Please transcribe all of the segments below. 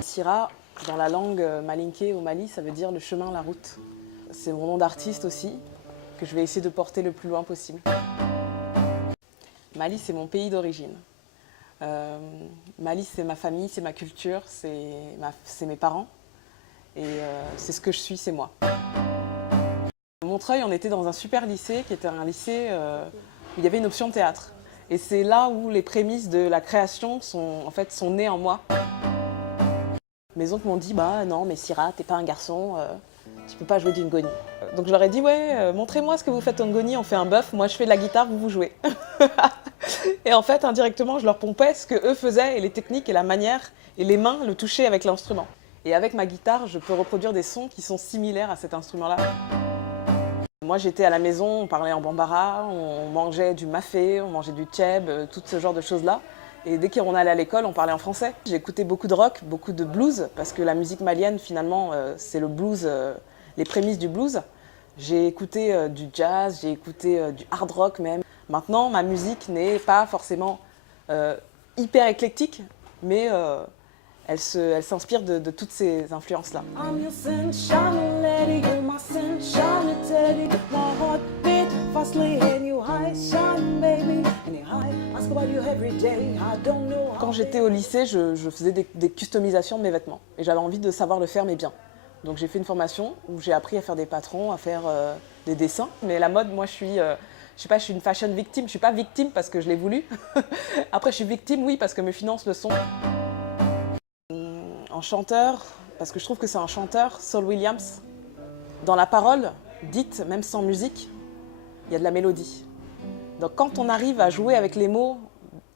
Sira, dans la langue malinké au Mali, ça veut dire le chemin, la route. C'est mon nom d'artiste aussi, que je vais essayer de porter le plus loin possible. Mali, c'est mon pays d'origine. Mali, c'est ma famille, c'est ma culture, c'est mes parents. Et c'est ce que je suis, c'est moi. À Montreuil, on était dans un super lycée, qui était un lycée où il y avait une option théâtre. Et c'est là où les prémices de la création sont nées en moi. Mes oncles m'ont dit, bah non, mais Sira, t'es pas un garçon, tu peux pas jouer du ngoni. Donc je leur ai dit, ouais, montrez-moi ce que vous faites au ngoni, on fait un bœuf, moi je fais de la guitare, vous jouez. Et en fait, indirectement, je leur pompais ce que eux faisaient, et les techniques, et la manière, et les mains, le toucher avec l'instrument. Et avec ma guitare, je peux reproduire des sons qui sont similaires à cet instrument-là. Moi, j'étais à la maison, on parlait en bambara, on mangeait du mafé, on mangeait du tchèb, tout ce genre de choses-là. Et dès qu'on allait à l'école, on parlait en français. J'ai écouté beaucoup de rock, beaucoup de blues, parce que la musique malienne, finalement, c'est le blues, les prémices du blues. J'ai écouté du jazz, j'ai écouté du hard rock même. Maintenant, ma musique n'est pas forcément hyper éclectique, mais elle s'inspire de toutes ces influences-là. Quand j'étais au lycée, je faisais des customisations de mes vêtements et j'avais envie de savoir le faire mais bien. Donc j'ai fait une formation où j'ai appris à faire des patrons, à faire des dessins. Mais la mode, moi je sais pas, je suis une fashion victime. Je suis pas victime parce que je l'ai voulu. Après je suis victime, oui, parce que mes finances le sont. En chanteur, parce que je trouve que c'est un chanteur, Saul Williams. Dans la parole, dite, même sans musique, il y a de la mélodie. Donc quand on arrive à jouer avec les mots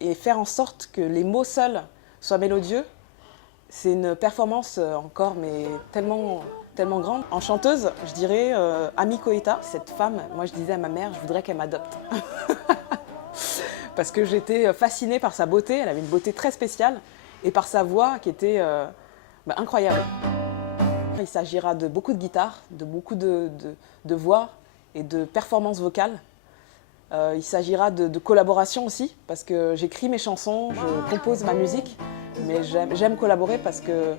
et faire en sorte que les mots seuls soient mélodieux, c'est une performance encore mais tellement grande. En chanteuse, je dirais Ami Koïta. Cette femme, moi je disais à ma mère, je voudrais qu'elle m'adopte. Parce que j'étais fascinée par sa beauté, elle avait une beauté très spéciale, et par sa voix qui était incroyable. Il s'agira de beaucoup de guitare, de beaucoup de voix et de performances vocales. Il s'agira de collaboration aussi, parce que j'écris mes chansons, je compose ma musique, mais j'aime collaborer parce que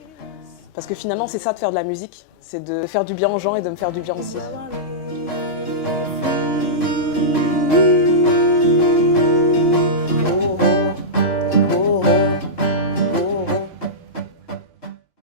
finalement c'est ça de faire de la musique, c'est de faire du bien aux gens et de me faire du bien aussi.